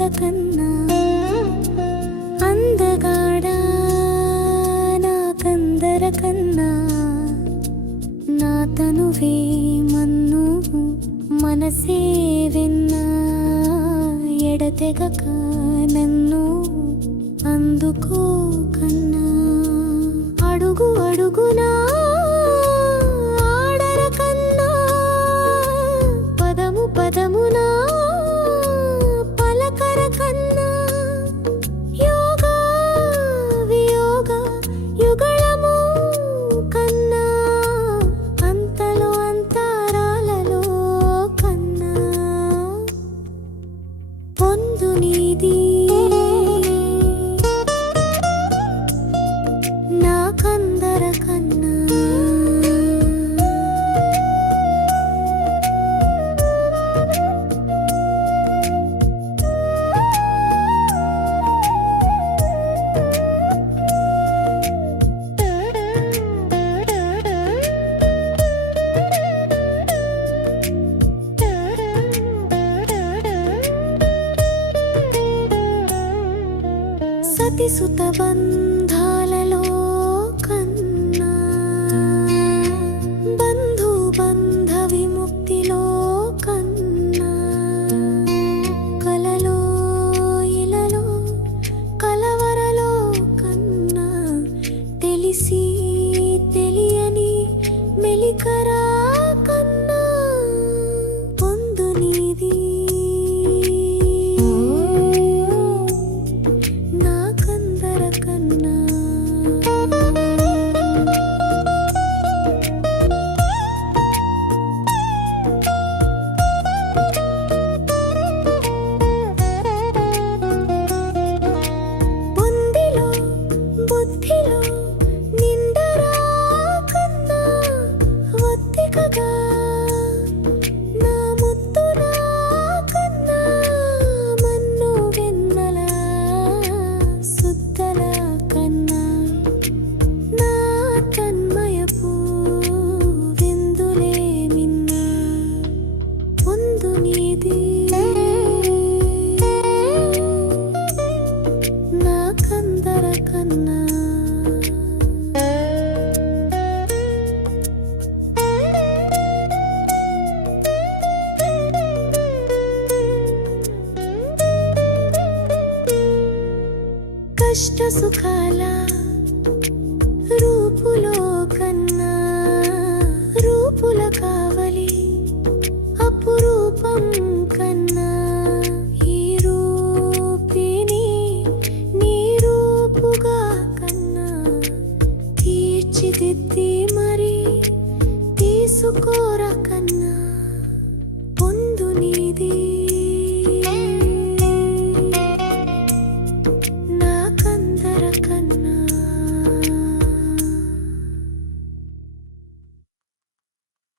తెగ కన్నా అందగాడా నాకందర కన్నా నా తనువే మన్ను మనసే విన్నా ఎడతెగక నన్ను అందుకో సుత బంధాలలో కన్నా బంధు బంధ విముక్తిలో కన్నా కలలో ఇలలో కలవరలో కన్నా తెలిసి Good. కష్ట సుఖాల రూపులో కన్నా రూపుల కావలి అపురూపం కన్నా ఈ రూపిని నీ రూపుగా కన్నా తీర్చిదిద్ది మరి తీసుకో